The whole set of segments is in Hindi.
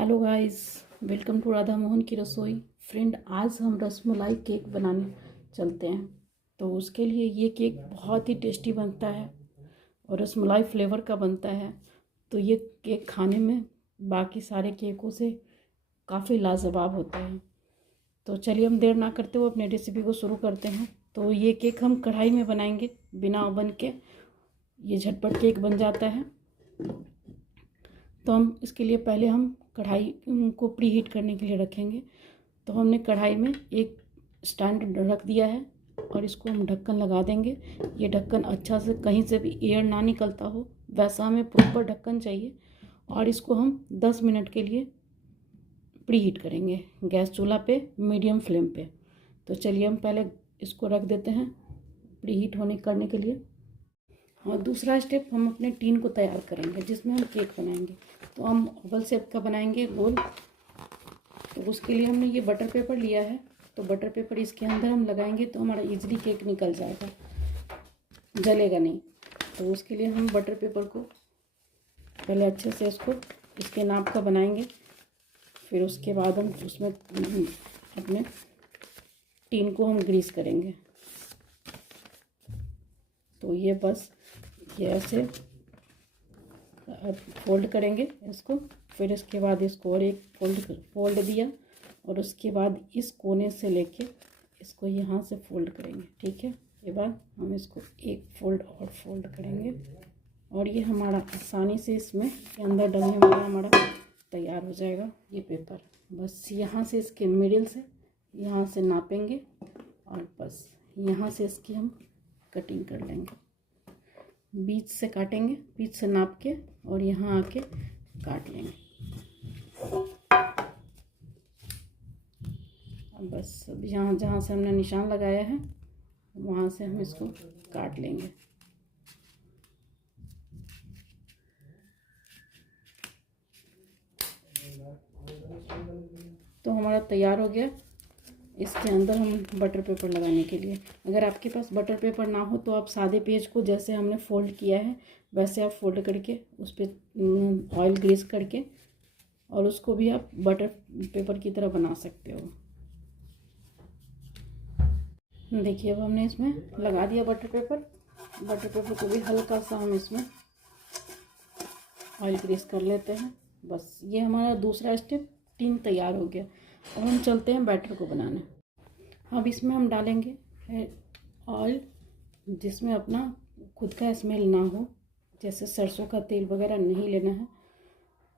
Hello guys, welcome to Radha Mohan की रसोई। फ्रेंड, आज हम रसमलाई केक बनाने चलते हैं। तो उसके लिए ये केक बहुत ही टेस्टी बनता है और रसमलाई फ्लेवर का बनता है। तो ये केक खाने में बाकी सारे केकों से काफ़ी लाजवाब होता है। तो चलिए हम देर ना करते हुए अपने रेसिपी को शुरू करते हैं। तो ये केक हम कढ़ाई में बनाएंगे बिना ओवन के। ये झटपट केक बन जाता है। तो हम इसके लिए पहले हम कढ़ाई को प्री हीट करने के लिए रखेंगे। तो हमने कढ़ाई में एक स्टैंड रख दिया है और इसको हम ढक्कन लगा देंगे। ये ढक्कन अच्छा से कहीं से भी एयर ना निकलता हो वैसा हमें प्रॉपर ढक्कन चाहिए। और इसको हम 10 मिनट के लिए प्री हीट करेंगे गैस चूल्हा पे मीडियम फ्लेम पे। तो चलिए हम पहले इसको रख देते हैं प्री हीट होने करने के लिए। और दूसरा स्टेप, हम अपने टीन को तैयार करेंगे जिसमें हम केक बनाएंगे। तो हम ओवल शेप का बनाएंगे गोल। तो उसके लिए हमने ये बटर पेपर लिया है। तो बटर पेपर इसके अंदर हम लगाएंगे तो हमारा इजीली केक निकल जाएगा, जलेगा नहीं। तो उसके लिए हम बटर पेपर को पहले अच्छे से इसके नाप का बनाएंगे। फिर उसके बाद हम उसमें अपने टीन को हम ग्रीस करेंगे। तो ये बस ये ऐसे फोल्ड करेंगे इसको। फिर इसके बाद इसको और एक फोल्ड दिया और उसके बाद इस कोने से लेके इसको यहाँ से फोल्ड करेंगे। ठीक है, ये बाद हम इसको एक फोल्ड और फोल्ड करेंगे और ये हमारा आसानी से इसमें अंदर डलने वाला हमारा तैयार हो जाएगा ये पेपर। बस यहाँ से इसके मिडिल से यहाँ से नापेंगे और बस यहाँ से इसकी हम कटिंग कर लेंगे। बीच से काटेंगे, बीच से नाप के और यहाँ आके काट लेंगे। अब बस यहाँ जहाँ से हमने निशान लगाया है वहाँ से हम इसको काट लेंगे। तो हमारा तैयार हो गया। इसके अंदर हम बटर पेपर लगाने के लिए, अगर आपके पास बटर पेपर ना हो तो आप सादे पेज को जैसे हमने फ़ोल्ड किया है वैसे आप फोल्ड करके उस पर ऑयल ग्रीस करके और उसको भी आप बटर पेपर की तरह बना सकते हो। देखिए, अब हमने इसमें लगा दिया बटर पेपर को भी हल्का सा हम इसमें ऑयल ग्रीस कर लेते हैं। बस ये हमारा दूसरा स्टेप टीन तैयार हो गया। अब हम चलते हैं बैटर को बनाने। अब इसमें हम डालेंगे ऑयल जिसमें अपना खुद का स्मेल ना हो, जैसे सरसों का तेल वगैरह नहीं लेना है।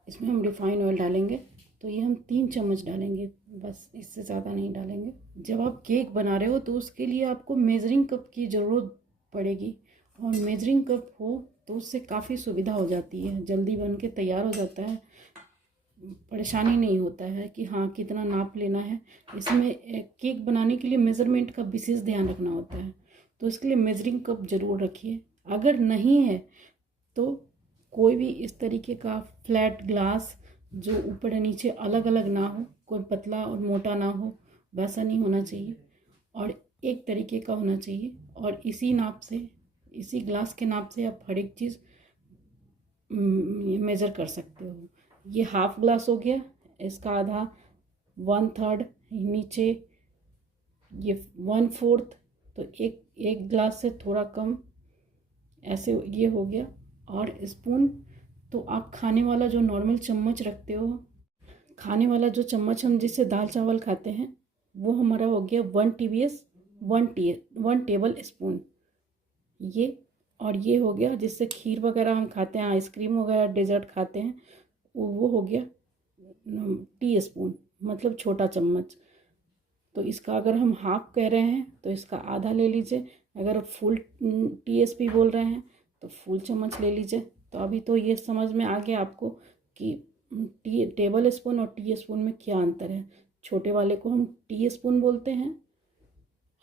इसमें हम रिफाइंड ऑयल डालेंगे। तो ये हम 3 चम्मच डालेंगे, बस इससे ज़्यादा नहीं डालेंगे। जब आप केक बना रहे हो तो उसके लिए आपको मेजरिंग कप की ज़रूरत पड़ेगी और मेजरिंग कप हो तो उससे काफ़ी सुविधा हो जाती है, जल्दी बन के तैयार हो जाता है। परेशानी नहीं होता है कि हाँ कितना नाप लेना है। इसमें केक बनाने के लिए मेज़रमेंट का विशेष ध्यान रखना होता है। तो इसके लिए मेजरिंग कप ज़रूर रखिए। अगर नहीं है तो कोई भी इस तरीके का फ्लैट ग्लास जो ऊपर नीचे अलग अलग ना हो, कोई पतला और मोटा ना हो, वैसा नहीं होना चाहिए और एक तरीके का होना चाहिए। और इसी नाप से, इसी ग्लास के नाप से आप हर एक चीज़ मेज़र कर सकते हो। ये हाफ ग्लास हो गया, इसका आधा 1/3, नीचे ये 1/4, तो एक ग्लास से थोड़ा कम ऐसे ये हो गया। और स्पून तो आप खाने वाला जो नॉर्मल चम्मच रखते हो, खाने वाला जो चम्मच हम जिससे दाल चावल खाते हैं वो हमारा हो गया 1 TBS, 1 टेबल स्पून ये। और ये हो गया जिससे खीर वगैरह हम खाते हैं, आइसक्रीम वगैरह डेजर्ट खाते हैं, वो हो गया टीस्पून, मतलब छोटा चम्मच। तो इसका अगर हम हाफ कह रहे हैं तो इसका आधा ले लीजिए। अगर फुल TSP बोल रहे हैं तो फुल चम्मच ले लीजिए। तो अभी तो ये समझ में आ गया आपको कि टेबल स्पून और टीस्पून में क्या अंतर है। छोटे वाले को हम टीस्पून बोलते हैं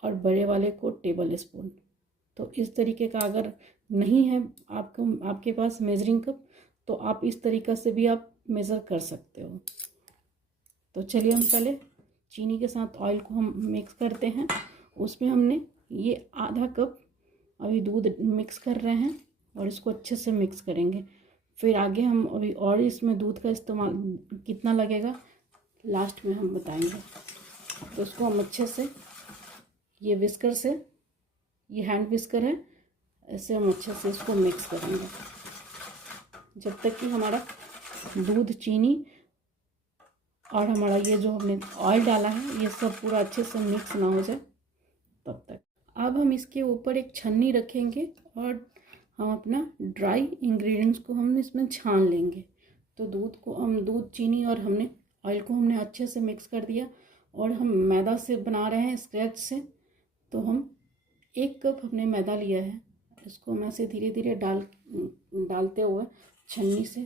और बड़े वाले को टेबल स्पून। तो इस तरीके का अगर नहीं है आपके पास मेजरिंग कप तो आप इस तरीक़ा से भी आप मेज़र कर सकते हो। तो चलिए हम पहले चीनी के साथ ऑयल को हम मिक्स करते हैं। उसमें हमने ये आधा कप अभी दूध मिक्स कर रहे हैं और इसको अच्छे से मिक्स करेंगे। फिर आगे हम अभी और इसमें दूध का इस्तेमाल कितना लगेगा लास्ट में हम बताएंगे। तो इसको हम अच्छे से ये विस्कर से, ये हैंड विस्कर है, ऐसे हम अच्छे से इसको मिक्स करेंगे जब तक कि हमारा दूध, चीनी और हमारा ये जो हमने ऑयल डाला है ये सब पूरा अच्छे से मिक्स ना हो जाए तब तक। अब हम इसके ऊपर एक छन्नी रखेंगे और हम अपना ड्राई इंग्रेडिएंट्स को हम इसमें छान लेंगे। तो दूध, चीनी और हमने ऑयल को हमने अच्छे से मिक्स कर दिया और हम मैदा से बना रहे हैं स्क्रैच से। तो हम 1 कप हमने मैदा लिया है, इसको हम ऐसे धीरे धीरे डालते हुए छन्नी से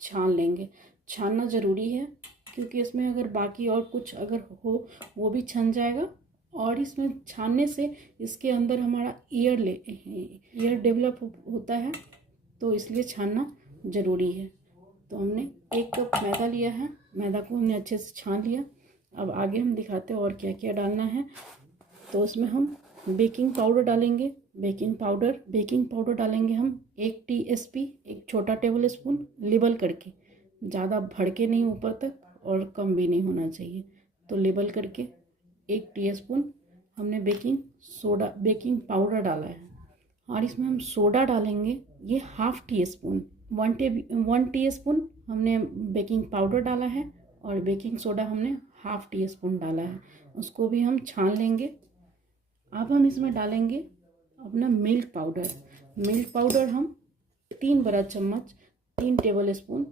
छान लेंगे। छानना ज़रूरी है क्योंकि इसमें अगर बाकी और कुछ अगर हो वो भी छन जाएगा और इसमें छानने से इसके अंदर हमारा ईयर डेवलप होता है, तो इसलिए छानना ज़रूरी है। तो हमने 1 कप मैदा लिया है, मैदा को हमने अच्छे से छान लिया। अब आगे हम दिखाते हैं और क्या क्या डालना है। तो उसमें हम बेकिंग पाउडर डालेंगे। बेकिंग पाउडर डालेंगे हम 1 टीएसपी, 1 छोटा टेबल स्पून, लेबल करके, ज़्यादा भड़के नहीं ऊपर तक और कम भी नहीं होना चाहिए। तो लेबल करके 1 टीस्पून हमने बेकिंग पाउडर डाला है। और इसमें हम सोडा डालेंगे, ये ½ टीस्पून, 1 टीस्पून हमने बेकिंग पाउडर डाला है और बेकिंग सोडा हमने ½ टीस्पून डाला है। उसको भी हम छान लेंगे। अब हम इसमें डालेंगे अपना मिल्क पाउडर हम 3 बड़ा चम्मच, 3 टेबल स्पून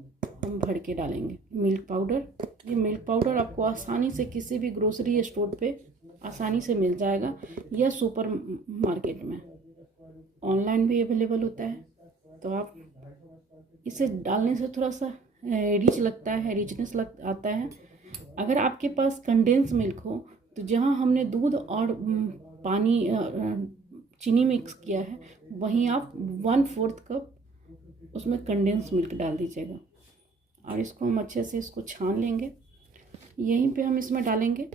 हम भर के डालेंगे मिल्क पाउडर। ये मिल्क पाउडर आपको आसानी से किसी भी ग्रोसरी स्टोर पे आसानी से मिल जाएगा या सुपर मार्केट में, ऑनलाइन भी अवेलेबल होता है। तो आप इसे डालने से थोड़ा सा रिचनेस आता है। अगर आपके पास कंडेंस मिल्क हो तो जहाँ हमने दूध और पानी चीनी मिक्स किया है वहीं आप 1/4 कप उसमें कंडेंस मिल्क डाल दीजिएगा और इसको हम अच्छे से इसको छान लेंगे। यहीं पे हम इसमें डालेंगे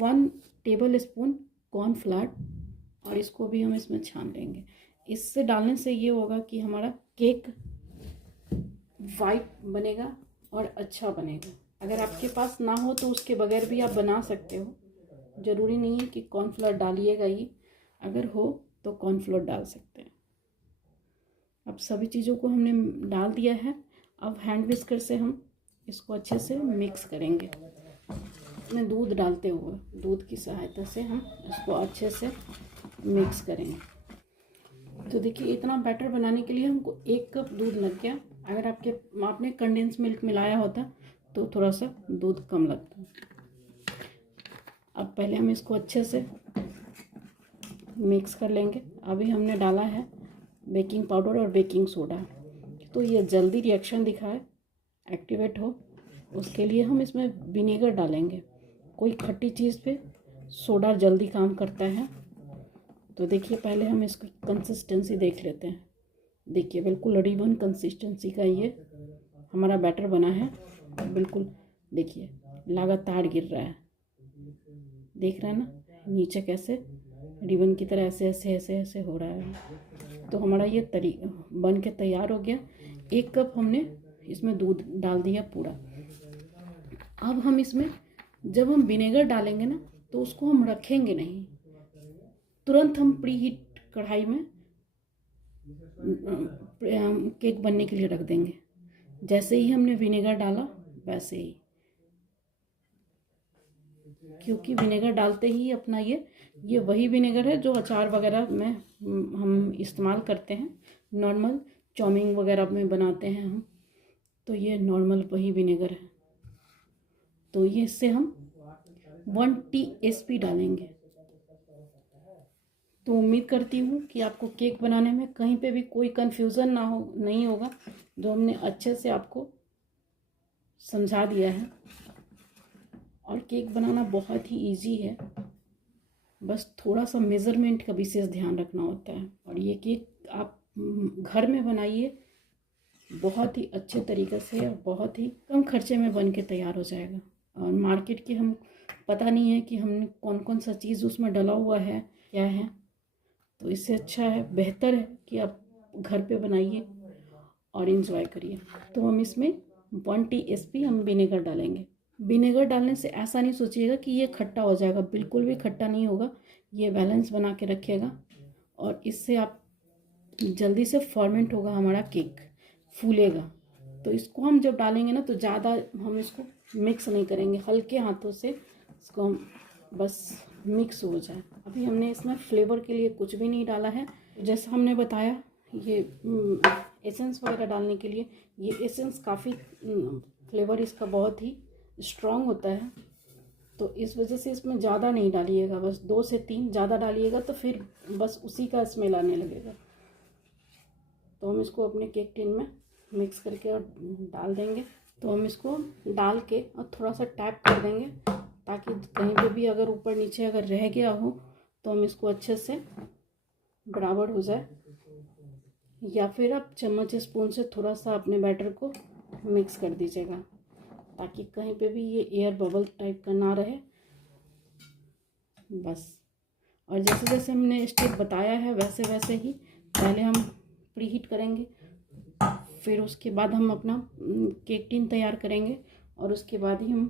1 टेबल स्पून कॉर्नफ्लावर और इसको भी हम इसमें छान लेंगे। इससे डालने से ये होगा कि हमारा केक वाइट बनेगा और अच्छा बनेगा। अगर आपके पास ना हो तो उसके बगैर भी आप बना सकते हो, ज़रूरी नहीं है कि कॉर्नफ्लोर डालिएगा ही, अगर हो तो कॉर्नफ्लोर डाल सकते हैं। अब सभी चीज़ों को हमने डाल दिया है। अब हैंड विस्कर से हम इसको अच्छे से मिक्स करेंगे। इसमें दूध डालते हुए, दूध की सहायता से हम इसको अच्छे से मिक्स करेंगे। तो देखिए इतना बैटर बनाने के लिए हमको 1 कप दूध लग गया। अगर आपने कंडेंस मिल्क मिलाया होता तो थोड़ा सा दूध कम लगता। अब पहले हम इसको अच्छे से मिक्स कर लेंगे। अभी हमने डाला है बेकिंग पाउडर और बेकिंग सोडा, तो ये जल्दी रिएक्शन दिखाए, एक्टिवेट हो, उसके लिए हम इसमें विनेगर डालेंगे। कोई खट्टी चीज़ पे सोडा जल्दी काम करता है। तो देखिए पहले हम इसकी कंसिस्टेंसी देख लेते हैं। देखिए बिल्कुल रिबन कंसिस्टेंसी का ये हमारा बैटर बना है। बिल्कुल देखिए लगातार गिर रहा है, देख रहे हैं ना नीचे कैसे रिबन की तरह ऐसे हो रहा है। तो हमारा ये बन के तैयार हो गया। 1 कप हमने इसमें दूध डाल दिया पूरा। अब हम इसमें जब हम विनेगर डालेंगे ना तो उसको हम रखेंगे नहीं, तुरंत हम प्री हीट कढ़ाई में केक बनने के लिए रख देंगे। जैसे ही हमने विनेगर डाला वैसे ही, क्योंकि विनेगर डालते ही अपना ये वही विनेगर है जो अचार वगैरह में हम इस्तेमाल करते हैं, नॉर्मल चाउमीन वगैरह में बनाते हैं हम, तो ये नॉर्मल वही विनेगर है। तो ये इससे हम 1 टीएसपी डालेंगे। तो उम्मीद करती हूँ कि आपको केक बनाने में कहीं पे भी कोई कन्फ्यूज़न नहीं होगा, जो हमने अच्छे से आपको समझा दिया है। और केक बनाना बहुत ही इजी है, बस थोड़ा सा मेज़रमेंट का विशेष ध्यान रखना होता है। और ये केक आप घर में बनाइए, बहुत ही अच्छे तरीके से और बहुत ही कम खर्चे में बन के तैयार हो जाएगा। और मार्केट की हम पता नहीं है कि हमने कौन कौन सा चीज़ उसमें डला हुआ है, क्या है। तो इससे अच्छा है, बेहतर है कि आप घर पे बनाइए और इन्जॉय करिए। तो हम इसमें 1 टीस्पून हम विनेगर डालेंगे। विनेगर डालने से ऐसा नहीं सोचिएगा कि ये खट्टा हो जाएगा, बिल्कुल भी खट्टा नहीं होगा। ये बैलेंस बना के रखिएगा और इससे आप जल्दी से फॉर्मेंट होगा हमारा केक, फूलेगा। तो इसको हम जब डालेंगे ना तो ज़्यादा हम इसको मिक्स नहीं करेंगे, हल्के हाथों से इसको हम बस मिक्स हो जाए। अभी हमने इसमें फ्लेवर के लिए कुछ भी नहीं डाला है। जैसा हमने बताया ये एसेंस वगैरह डालने के लिए, ये एसेंस काफ़ी फ्लेवर इसका बहुत ही स्ट्रॉन्ग होता है, तो इस वजह से इसमें ज़्यादा नहीं डालिएगा, बस 2 से 3 ज़्यादा डालिएगा तो फिर बस उसी का स्मेल आने लगेगा। तो हम इसको अपने केक टिन में मिक्स करके और डाल देंगे। तो हम इसको डाल के और थोड़ा सा टैप कर देंगे ताकि कहीं पे भी अगर ऊपर नीचे अगर रह गया हो तो हम इसको अच्छे से बराबर हो जाए। या फिर आप चम्मच स्पून से थोड़ा सा अपने बैटर को मिक्स कर दीजिएगा ताकि कहीं पे भी ये एयर बबल टाइप का ना रहे, बस। और जैसे जैसे हमने स्टेप बताया है वैसे वैसे ही पहले हम प्रीहीट करेंगे, फिर उसके बाद हम अपना केक टिन तैयार करेंगे और उसके बाद ही हम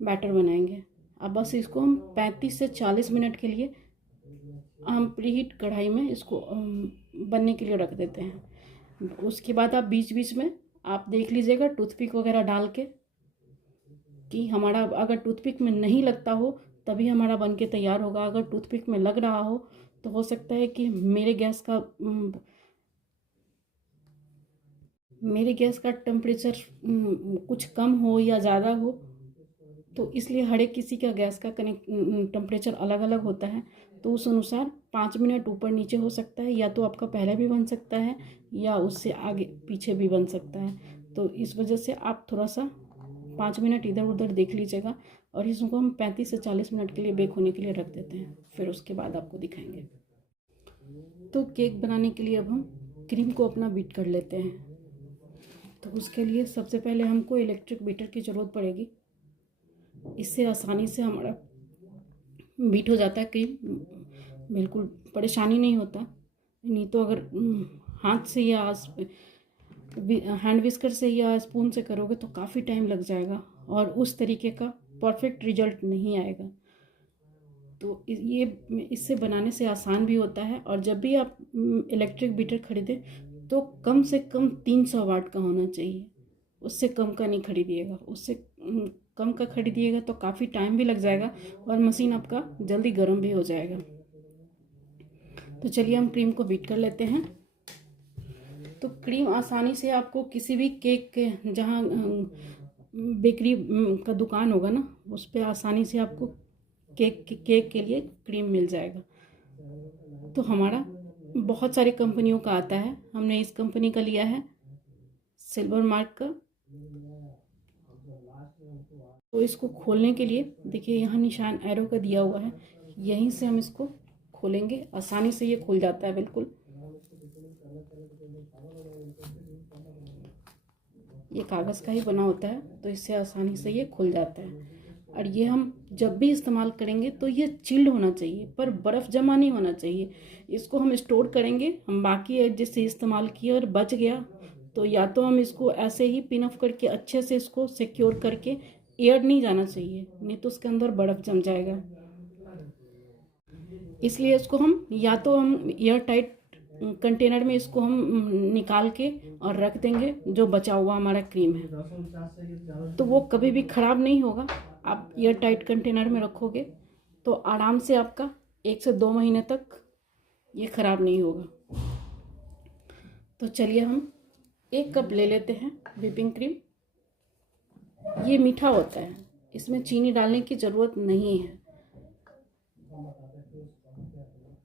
बैटर बनाएंगे। अब बस इसको हम 35 से 40 मिनट के लिए हम प्रीहीट कढ़ाई में इसको बनने के लिए रख देते हैं। उसके बाद आप बीच बीच में आप देख लीजिएगा टूथपिक वगैरह डाल के कि हमारा अगर टूथपिक में नहीं लगता हो तभी हमारा बन के तैयार होगा। अगर टूथपिक में लग रहा हो तो हो सकता है कि मेरे गैस का टेम्परेचर कुछ कम हो या ज़्यादा हो, तो इसलिए हर एक किसी का गैस का टेम्परेचर अलग अलग होता है। तो उस अनुसार 5 मिनट ऊपर नीचे हो सकता है, या तो आपका पहले भी बन सकता है या उससे आगे पीछे भी बन सकता है। तो इस वजह से आप थोड़ा सा 5 मिनट इधर उधर देख लीजिएगा और इसको हम 35 से 40 मिनट के लिए बेक होने के लिए रख देते हैं। फिर उसके बाद आपको दिखाएंगे। तो केक बनाने के लिए अब हम क्रीम को अपना बीट कर लेते हैं। तो उसके लिए सबसे पहले हमको इलेक्ट्रिक बीटर की ज़रूरत पड़ेगी। इससे आसानी से हमारा बीट हो जाता है क्रीम, बिल्कुल परेशानी नहीं होता। नहीं तो अगर हाथ से या हैंड विस्कर से या स्पून से करोगे तो काफ़ी टाइम लग जाएगा और उस तरीके का परफेक्ट रिजल्ट नहीं आएगा। तो ये इससे बनाने से आसान भी होता है। और जब भी आप इलेक्ट्रिक बीटर खरीदें तो कम से कम 300 वाट का होना चाहिए, उससे कम का नहीं खरीदिएगा। उससे कम का खरीदिएगा तो काफ़ी टाइम भी लग जाएगा और मशीन आपका जल्दी गर्म भी हो जाएगा। तो चलिए हम क्रीम को बीट कर लेते हैं। तो क्रीम आसानी से आपको किसी भी केक के जहाँ बेकरी का दुकान होगा ना, उस पर आसानी से आपको केक के लिए क्रीम मिल जाएगा। तो हमारा बहुत सारी कंपनियों का आता है, हमने इस कंपनी का लिया है, सिल्वर मार्क का। तो इसको खोलने के लिए देखिए यहाँ निशान एरो का दिया हुआ है, यहीं से हम इसको खोलेंगे। आसानी से ये खुल जाता है बिल्कुल। ये कागज़ का ही बना होता है तो इससे आसानी से ये खुल जाता है। और ये हम जब भी इस्तेमाल करेंगे तो ये चिल्ड होना चाहिए, पर बर्फ़ जमा नहीं होना चाहिए। इसको हम स्टोर करेंगे, हम बाकी एडजस्ट से इस्तेमाल किए और बच गया तो या तो हम इसको ऐसे ही पिन ऑफ करके अच्छे से इसको सिक्योर करके, एयर नहीं जाना चाहिए नहीं तो उसके अंदर बर्फ़ जम जाएगा। इसलिए इसको हम या तो हम एयर टाइट कंटेनर में इसको हम निकाल के और रख देंगे, जो बचा हुआ हमारा क्रीम है तो वो कभी भी ख़राब नहीं होगा। आप एयर टाइट कंटेनर में रखोगे तो आराम से आपका 1 से 2 महीने तक ये ख़राब नहीं होगा। तो चलिए हम 1 कप ले लेते हैं व्हिपिंग क्रीम। ये मीठा होता है, इसमें चीनी डालने की ज़रूरत नहीं है,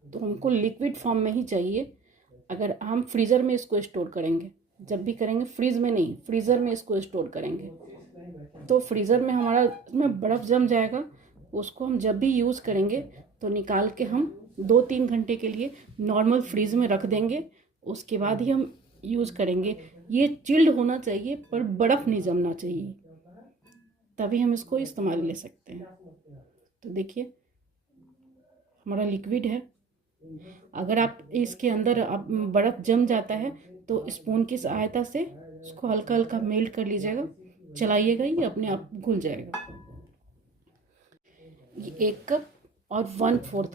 तो हमको लिक्विड फॉर्म में ही चाहिए। अगर हम फ्रीज़र में इसको स्टोर करेंगे, जब भी करेंगे फ्रीज में नहीं, फ्रीज़र में इसको स्टोर करेंगे तो फ्रीज़र में हमारा इसमें बर्फ़ जम जाएगा। उसको हम जब भी यूज़ करेंगे तो निकाल के हम 2-3 घंटे के लिए नॉर्मल फ्रीज़ में रख देंगे, उसके बाद ही हम यूज़ करेंगे। ये चिल्ड होना चाहिए पर बर्फ़ नहीं जमना चाहिए, तभी हम इसको इस्तेमाल ले सकते हैं। तो देखिए हमारा लिक्विड है। अगर आप इसके अंदर बर्फ़ जम जाता है तो स्पून की सहायता से उसको हल्का हल्का मेल्ट कर लीजिएगा, चलाइएगा, ये अपने आप घुल जाएगा। ये 1 कप और 1/4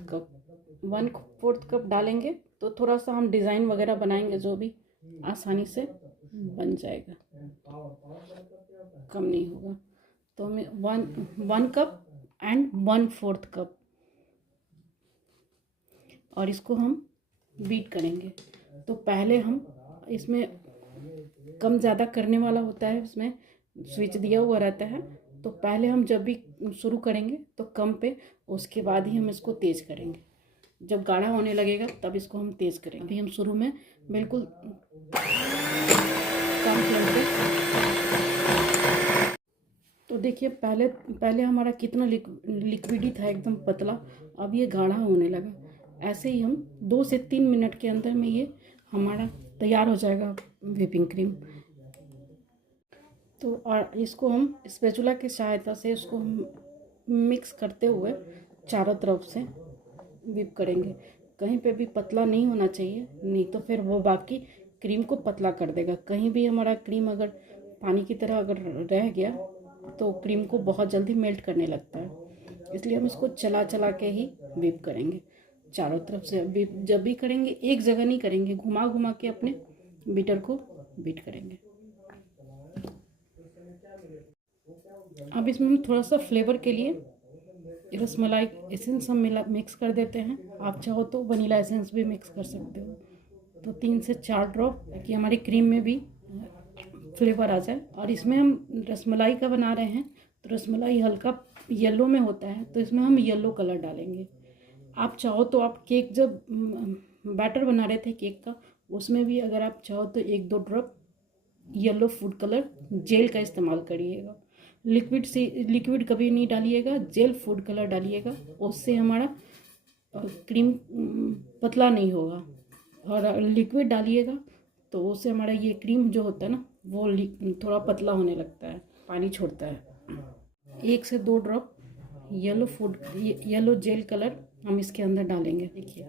कप डालेंगे तो थोड़ा सा हम डिज़ाइन वगैरह बनाएंगे जो भी आसानी से बन जाएगा, कम नहीं होगा। तो हमें 1 कप एंड 1/4 कप, और इसको हम बीट करेंगे। तो पहले हम इसमें कम ज़्यादा करने वाला होता है, इसमें स्विच दिया हुआ रहता है। तो पहले हम जब भी शुरू करेंगे तो कम पे, उसके बाद ही हम इसको तेज़ करेंगे। जब गाढ़ा होने लगेगा तब इसको हम तेज़ करेंगे। अभी हम शुरू में बिल्कुल कम फ्लेम पे। तो देखिए पहले हमारा कितना लिक्विडी था, एकदम पतला, अब ये गाढ़ा होने लगा। ऐसे ही हम 2 से 3 मिनट के अंदर में ये हमारा तैयार हो जाएगा व्हिपिंग क्रीम। तो और इसको हम स्पैचुला की सहायता से इसको हम मिक्स करते हुए चारों तरफ से व्हिप करेंगे। कहीं पे भी पतला नहीं होना चाहिए, नहीं तो फिर वो बाकी क्रीम को पतला कर देगा। कहीं भी हमारा क्रीम अगर पानी की तरह अगर रह गया तो क्रीम को बहुत जल्दी मेल्ट करने लगता है। इसलिए हम इसको चला चला के ही व्हिप करेंगे चारों तरफ से। व्हिप जब भी करेंगे एक जगह नहीं करेंगे, घुमा घुमा के अपने बीटर को बीट करेंगे। अब इसमें हम थोड़ा सा फ्लेवर के लिए रसमलाई एसेंस हम मिक्स कर देते हैं। आप चाहो तो वनीला एसेंस भी मिक्स कर सकते हो। तो 3 से 4 ड्रॉप, ताकि हमारी क्रीम में भी फ्लेवर आ जाए। और इसमें हम रसमलाई का बना रहे हैं तो रसमलाई हल्का येलो में होता है, तो इसमें हम येलो कलर डालेंगे। आप चाहो तो आप केक जब बैटर बना रहे थे केक का, उसमें भी अगर आप चाहो तो 1-2 drop yellow food colour gel का इस्तेमाल करिएगा। लिक्विड कभी नहीं डालिएगा, जेल फूड कलर डालिएगा, उससे हमारा क्रीम पतला नहीं होगा। और लिक्विड डालिएगा तो उससे हमारा ये क्रीम जो होता है ना, वो थोड़ा पतला होने लगता है, पानी छोड़ता है। 1 से 2 ड्रॉप येलो जेल कलर हम इसके अंदर डालेंगे। देखिए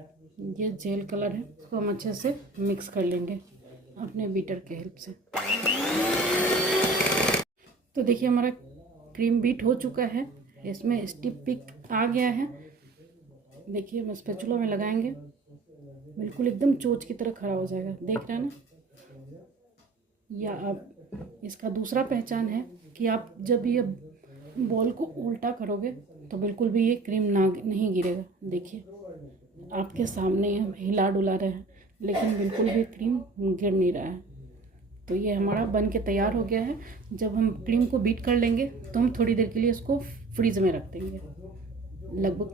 ये जेल कलर है, इसको हम अच्छे से मिक्स कर लेंगे अपने बीटर के हेल्प से। तो देखिए हमारा क्रीम बीट हो चुका है, इसमें स्टिप पिक आ गया है। देखिए हम स्पैचुला में लगाएंगे, बिल्कुल एकदम चोंच की तरह खड़ा हो जाएगा, देख रहे हैं ना। या अब इसका दूसरा पहचान है कि आप जब ये बॉल को उल्टा करोगे तो बिल्कुल भी ये क्रीम नहीं गिरेगा। देखिए आपके सामने हम हिला डुला रहे हैं, लेकिन बिल्कुल भी क्रीम गिर नहीं रहा है। तो ये हमारा बन के तैयार हो गया है। जब हम क्रीम को बीट कर लेंगे तो हम थोड़ी देर के लिए इसको फ्रीज में रख देंगे, लगभग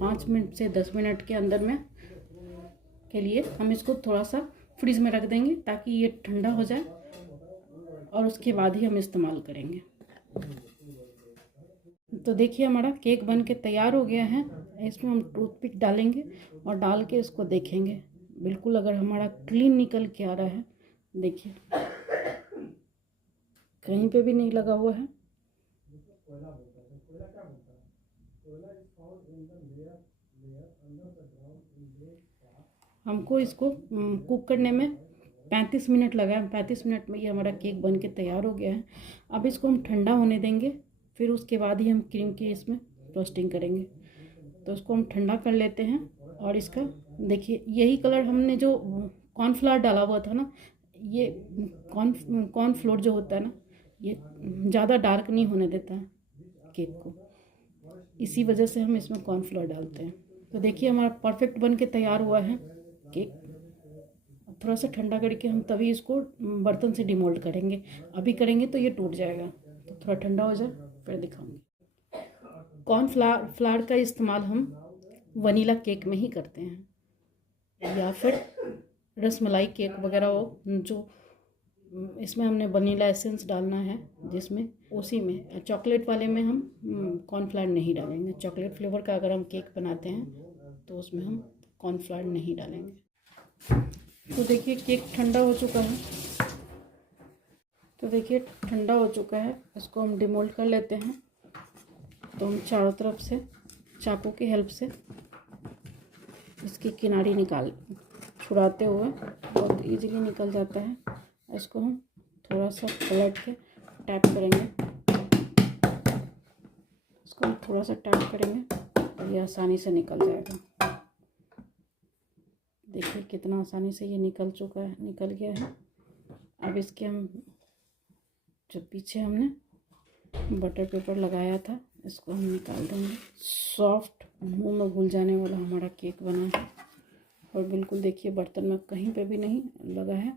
5 मिनट से 10 मिनट के अंदर में के लिए हम इसको थोड़ा सा फ्रीज में रख देंगे, ताकि ये ठंडा हो जाए और उसके बाद ही हम इस्तेमाल करेंगे। तो देखिए हमारा केक बन के तैयार हो गया है। इसमें हम टूथपिक डालेंगे और डाल के इसको देखेंगे, बिल्कुल अगर हमारा क्लीन निकल के आ रहा है। देखिए कहीं पे भी नहीं लगा हुआ है। हमको इसको कुक करने में 35 मिनट लगा। 35 मिनट में ये हमारा केक बन के तैयार हो गया है। अब इसको हम ठंडा होने देंगे, फिर उसके बाद ही हम क्रीम की इसमें रोस्टिंग करेंगे। तो इसको हम ठंडा कर लेते हैं। और इसका देखिए यही कलर हमने जो कॉर्नफ्लावर डाला हुआ था ना, ये कॉर्नफ्लोर जो होता है ना, ये ज़्यादा डार्क नहीं होने देता है केक को, इसी वजह से हम इसमें कॉर्नफ्लोर डालते हैं। तो देखिए हमारा परफेक्ट बन के तैयार हुआ है केक। थोड़ा सा ठंडा करके हम तभी इसको बर्तन से डिमोल्ड करेंगे। अभी करेंगे तो ये टूट जाएगा, तो थोड़ा ठंडा हो जाए फिर दिखाऊंगी। कॉर्नफ्लावर का इस्तेमाल हम वनीला केक में ही करते हैं, या फिर रसमलाई केक वगैरह हो, जो इसमें हमने वनीला एसेंस डालना है जिसमें, उसी में। चॉकलेट वाले में हम कॉर्नफ्लावर नहीं डालेंगे। चॉकलेट फ्लेवर का अगर हम केक बनाते हैं तो उसमें हम कॉर्नफ्लावर नहीं डालेंगे। तो देखिए केक ठंडा हो चुका है। तो देखिए ठंडा हो चुका है, इसको हम डिमोल्ड कर लेते हैं। तो हम चारों तरफ से चाकू की हेल्प से इसकी किनारी छुड़ाते हुए बहुत इजीली निकल जाता है। इसको हम थोड़ा सा पलट के टैप करेंगे, इसको हम थोड़ा सा टैप करेंगे और ये आसानी से निकल जाएगा। देखिए कितना आसानी से ये निकल गया है। अब इसके हम जो पीछे हमने बटर पेपर लगाया था इसको हम निकाल देंगे। सॉफ्ट, मुंह में घुल जाने वाला हमारा केक बना है और बिल्कुल देखिए बर्तन में कहीं पे भी नहीं लगा है।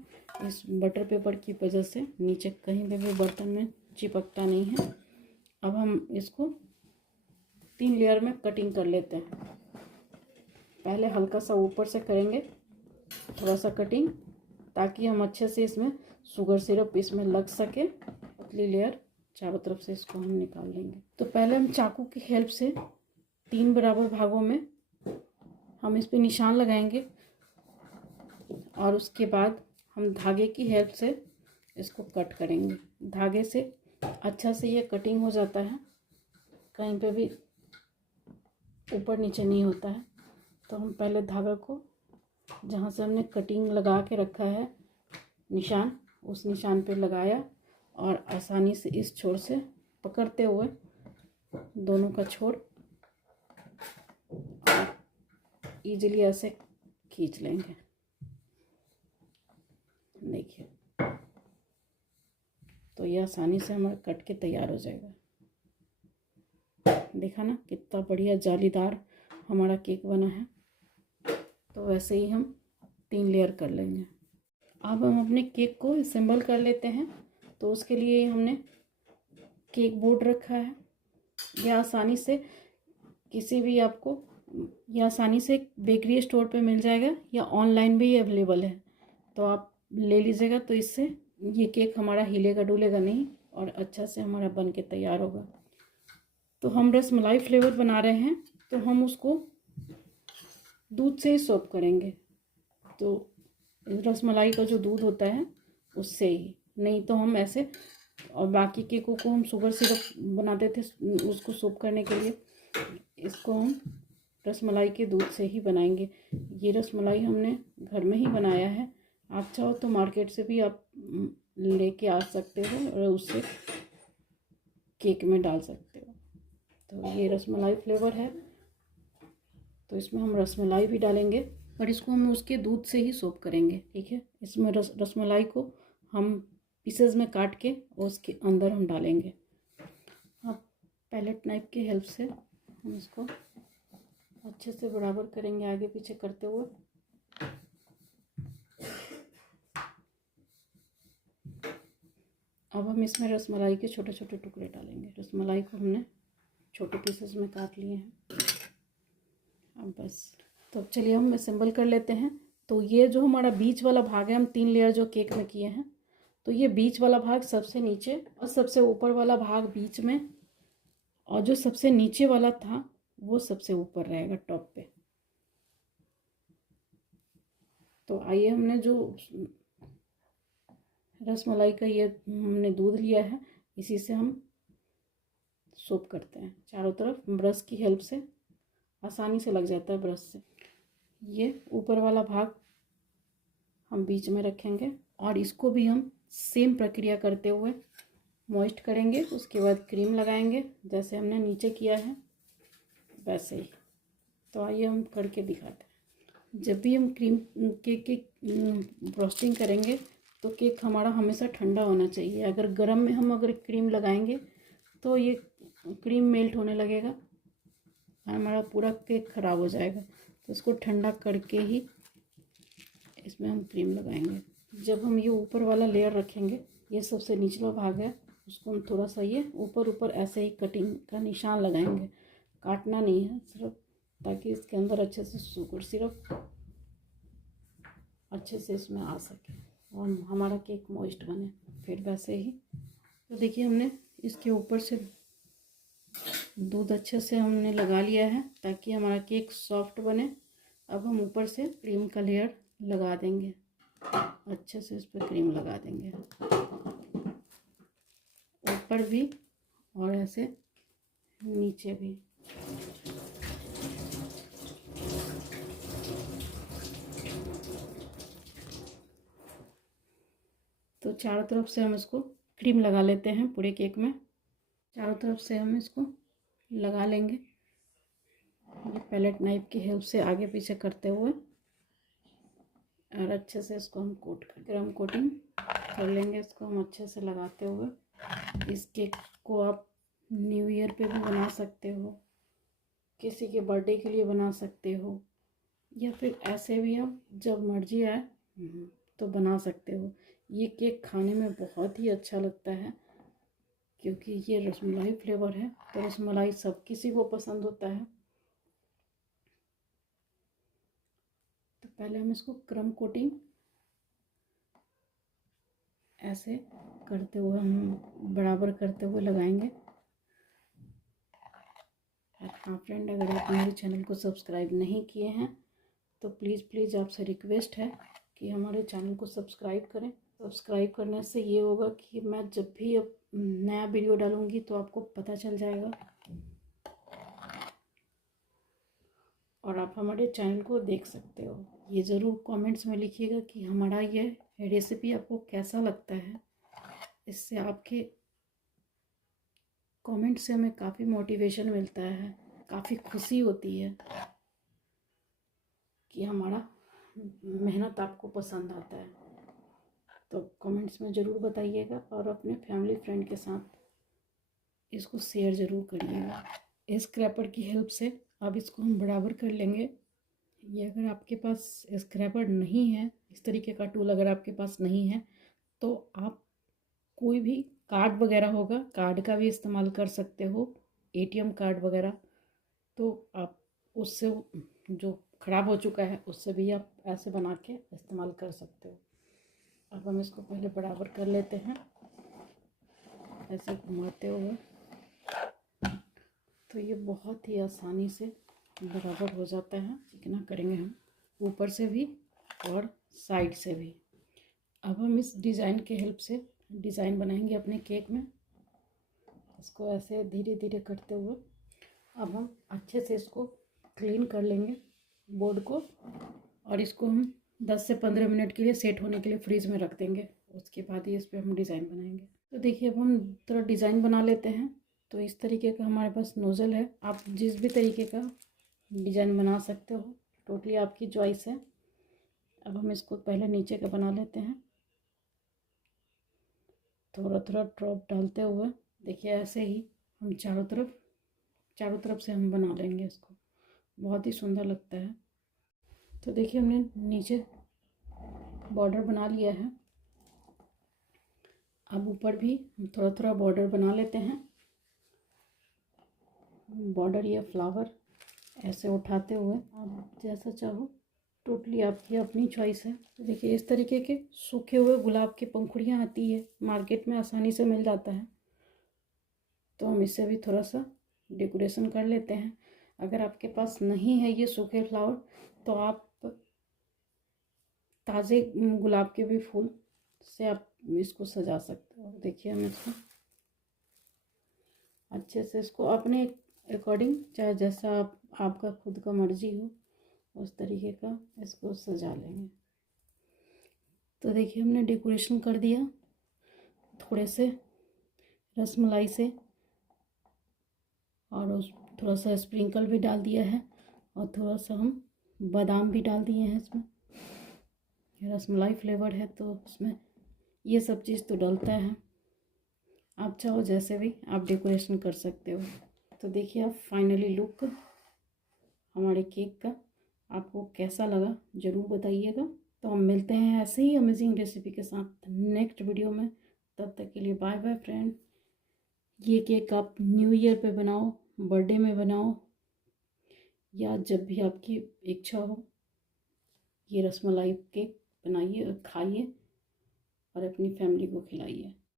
इस बटर पेपर की वजह से नीचे कहीं पे भी बर्तन में चिपकता नहीं है। अब हम इसको 3 लेयर में कटिंग कर लेते हैं। पहले हल्का सा ऊपर से करेंगे थोड़ा सा कटिंग, ताकि हम अच्छे से इसमें शुगर सिरप इसमें लग सके। पतली लेयर चारों तरफ से इसको हम निकाल लेंगे। तो पहले हम चाकू की हेल्प से 3 बराबर भागों में हम इस पे निशान लगाएंगे और उसके बाद हम धागे की हेल्प से इसको कट करेंगे। धागे से अच्छा से ये कटिंग हो जाता है, कहीं पे भी ऊपर नीचे नहीं होता है। तो हम पहले धागा को जहाँ से हमने कटिंग लगा के रखा है निशान, उस निशान पे लगाया और आसानी से इस छोर से पकड़ते हुए दोनों का छोर इजीली ऐसे खींच लेंगे। देखिए तो ये आसानी से हमारा कट के तैयार हो जाएगा। देखा ना कितना बढ़िया जालीदार हमारा केक बना है। तो वैसे ही हम 3 लेयर कर लेंगे। अब हम अपने केक को असेंबल कर लेते हैं। तो उसके लिए हमने केक बोर्ड रखा है। यह आसानी से किसी भी आपको यह आसानी से बेकरी स्टोर पे मिल जाएगा या ऑनलाइन भी अवेलेबल है, तो आप ले लीजिएगा। तो इससे ये केक हमारा हिलेगा डुलेगा नहीं और अच्छा से हमारा बन के तैयार होगा। तो हम रसमलाई फ्लेवर बना रहे हैं, तो हम उसको दूध से ही सर्व करेंगे। तो रसमलाई का जो दूध होता है उससे ही, नहीं तो हम ऐसे, और बाकी केकों को हम शुगर सिरप बनाते थे उसको सूप करने के लिए, इसको हम रसमलाई के दूध से ही बनाएंगे। ये रसमलाई हमने घर में ही बनाया है। आप चाहो तो मार्केट से भी आप लेके आ सकते हो और उससे केक में डाल सकते हो। तो ये रसमलाई फ्लेवर है, तो इसमें हम रसमलाई भी डालेंगे और इसको हम उसके दूध से ही सोप करेंगे। ठीक है, इसमें रसमलाई को हम पीसेस में काट के उसके अंदर हम डालेंगे। अब पैलेट नाइफ की हेल्प से हम इसको अच्छे से बराबर करेंगे, आगे पीछे करते हुए। अब हम इसमें रसमलाई के छोटे छोटे टुकड़े डालेंगे। रसमलाई को हमने छोटे पीसेस में काट लिए हैं। अब बस, तो अब चलिए हम असेंबल कर लेते हैं। तो ये जो हमारा बीच वाला भाग है, हम 3 लेयर जो केक में किए हैं, तो ये बीच वाला भाग सबसे नीचे और सबसे ऊपर वाला भाग बीच में, और जो सबसे नीचे वाला था वो सबसे ऊपर रहेगा टॉप पे। तो आइए, हमने जो रसमलाई का ये हमने दूध लिया है, इसी से हम सोप करते हैं चारों तरफ। ब्रश की हेल्प से आसानी से लग जाता है ब्रश से। ये ऊपर वाला भाग हम बीच में रखेंगे और इसको भी हम सेम प्रक्रिया करते हुए मॉइस्ट करेंगे। उसके बाद क्रीम लगाएंगे, जैसे हमने नीचे किया है वैसे ही। तो आइए हम करके दिखाते हैं। जब भी हम केक की फ्रॉस्टिंग करेंगे तो केक हमारा हमेशा ठंडा होना चाहिए। अगर गर्म में हम क्रीम लगाएंगे तो ये क्रीम मेल्ट होने लगेगा और हमारा पूरा केक ख़राब हो जाएगा। तो इसको ठंडा करके ही इसमें हम क्रीम लगाएंगे। जब हम ये ऊपर वाला लेयर रखेंगे, ये सबसे निचला भाग है, उसको हम थोड़ा सा ये ऊपर ऊपर ऐसे ही कटिंग का निशान लगाएंगे। काटना नहीं है, सिर्फ ताकि इसके अंदर अच्छे से शुगर सिरप अच्छे से इसमें आ सके और हमारा केक मॉइस्ट बने। फिर वैसे ही, तो देखिए हमने इसके ऊपर से दूध अच्छे से हमने लगा लिया है ताकि हमारा केक सॉफ्ट बने। अब हम ऊपर से क्रीम का लेयर लगा देंगे, अच्छे से इस पर क्रीम लगा देंगे ऊपर भी और ऐसे नीचे भी। तो चारों तरफ से हम इसको क्रीम लगा लेते हैं पूरे केक में। चारों तरफ से हम इसको लगा लेंगे ये पैलेट नाइफ की हेल्प से, आगे पीछे करते हुए, और अच्छे से इसको हम क्रम कोटिंग कर लेंगे। इसको हम अच्छे से लगाते हुए, इस केक को आप न्यू ईयर पे भी बना सकते हो, किसी के बर्थडे के लिए बना सकते हो, या फिर ऐसे भी आप जब मर्जी आए तो बना सकते हो। ये केक खाने में बहुत ही अच्छा लगता है क्योंकि ये रसमलाई फ्लेवर है, तो रसमलाई सब किसी को पसंद होता है। तो पहले हम इसको क्रम कोटिंग ऐसे करते हुए, हम बराबर करते हुए लगाएंगे। हाँ फ्रेंड, अगर आप मेरे चैनल को सब्सक्राइब नहीं किए हैं तो प्लीज़ आपसे रिक्वेस्ट है कि हमारे चैनल को सब्सक्राइब करें। सब्सक्राइब करने से ये होगा कि मैं जब भी अब नया वीडियो डालूँगी तो आपको पता चल जाएगा, और आप हमारे चैनल को देख सकते हो। ये ज़रूर कमेंट्स में लिखिएगा कि हमारा ये रेसिपी आपको कैसा लगता है। इससे आपके कमेंट से हमें काफ़ी मोटिवेशन मिलता है, काफ़ी खुशी होती है कि हमारा मेहनत आपको पसंद आता है। तो कमेंट्स में ज़रूर बताइएगा, और अपने फैमिली फ्रेंड के साथ इसको शेयर ज़रूर करिएगा। इस स्क्रैपर की हेल्प से अब इसको हम बराबर कर लेंगे। ये अगर आपके पास स्क्रैपर नहीं है, इस तरीके का टूल अगर आपके पास नहीं है, तो आप कोई भी कार्ड वगैरह होगा, कार्ड का भी इस्तेमाल कर सकते हो, ATM कार्ड वगैरह। तो आप उससे, जो ख़राब हो चुका है, उससे भी आप ऐसे बना के इस्तेमाल कर सकते हो। अब हम इसको पहले बराबर कर लेते हैं ऐसे घुमाते हुए। तो ये बहुत ही आसानी से बराबर हो जाता है। चिकना करेंगे हम ऊपर से भी और साइड से भी। अब हम इस डिज़ाइन के हेल्प से डिज़ाइन बनाएंगे अपने केक में। इसको ऐसे धीरे धीरे करते हुए अब हम अच्छे से इसको क्लीन कर लेंगे बोर्ड को, और इसको हम 10 से 15 मिनट के लिए सेट होने के लिए फ्रीज में रख देंगे। उसके बाद ही इस पर हम डिज़ाइन बनाएंगे। तो देखिए, अब हम थोड़ा डिज़ाइन बना लेते हैं। तो इस तरीके का हमारे पास नोज़ल है, आप जिस भी तरीके का डिज़ाइन बना सकते हो, टोटली आपकी चॉइस है। अब हम इसको पहले नीचे का बना लेते हैं, थोड़ा थोड़ा ड्रॉप डालते हुए। देखिए ऐसे ही हम चारों तरफ से हम बना लेंगे इसको, बहुत ही सुंदर लगता है। तो देखिए, हमने नीचे बॉर्डर बना लिया है। अब ऊपर भी हम थोड़ा थोड़ा बॉर्डर बना लेते हैं। बॉर्डर या फ्लावर ऐसे उठाते हुए आप जैसा चाहो, टोटली आपकी अपनी चॉइस है। तो देखिए, इस तरीके के सूखे हुए गुलाब की पंखुड़ियाँ आती है, मार्केट में आसानी से मिल जाता है। तो हम इससे भी थोड़ा सा डेकोरेशन कर लेते हैं। अगर आपके पास नहीं है ये सूखे फ्लावर, तो आप ताज़े गुलाब के भी फूल से आप इसको सजा सकते हो। देखिए, हम इसको अच्छे से, इसको अपने अकॉर्डिंग, चाहे जैसा आपका खुद का मर्जी हो, उस तरीके का इसको सजा लेंगे। तो देखिए, हमने डेकोरेशन कर दिया, थोड़े से रसमलाई से, और उस थोड़ा सा स्प्रिंकल भी डाल दिया है, और थोड़ा सा हम बादाम भी डाल दिए हैं इसमें। रसमलाई फ्लेवर है तो उसमें ये सब चीज़ तो डलता है। आप चाहो जैसे भी आप डेकोरेशन कर सकते हो। तो देखिए, आप फाइनली लुक हमारे केक का आपको कैसा लगा ज़रूर बताइएगा। तो हम मिलते हैं ऐसे ही अमेजिंग रेसिपी के साथ नेक्स्ट वीडियो में। तब तक के लिए बाय बाय फ्रेंड। ये केक आप न्यू ईयर पे बनाओ, बर्थडे में बनाओ, या जब भी आपकी इच्छा हो, ये रसमलाई केक बनाइए और खाइए, और अपनी फैमिली को खिलाइए।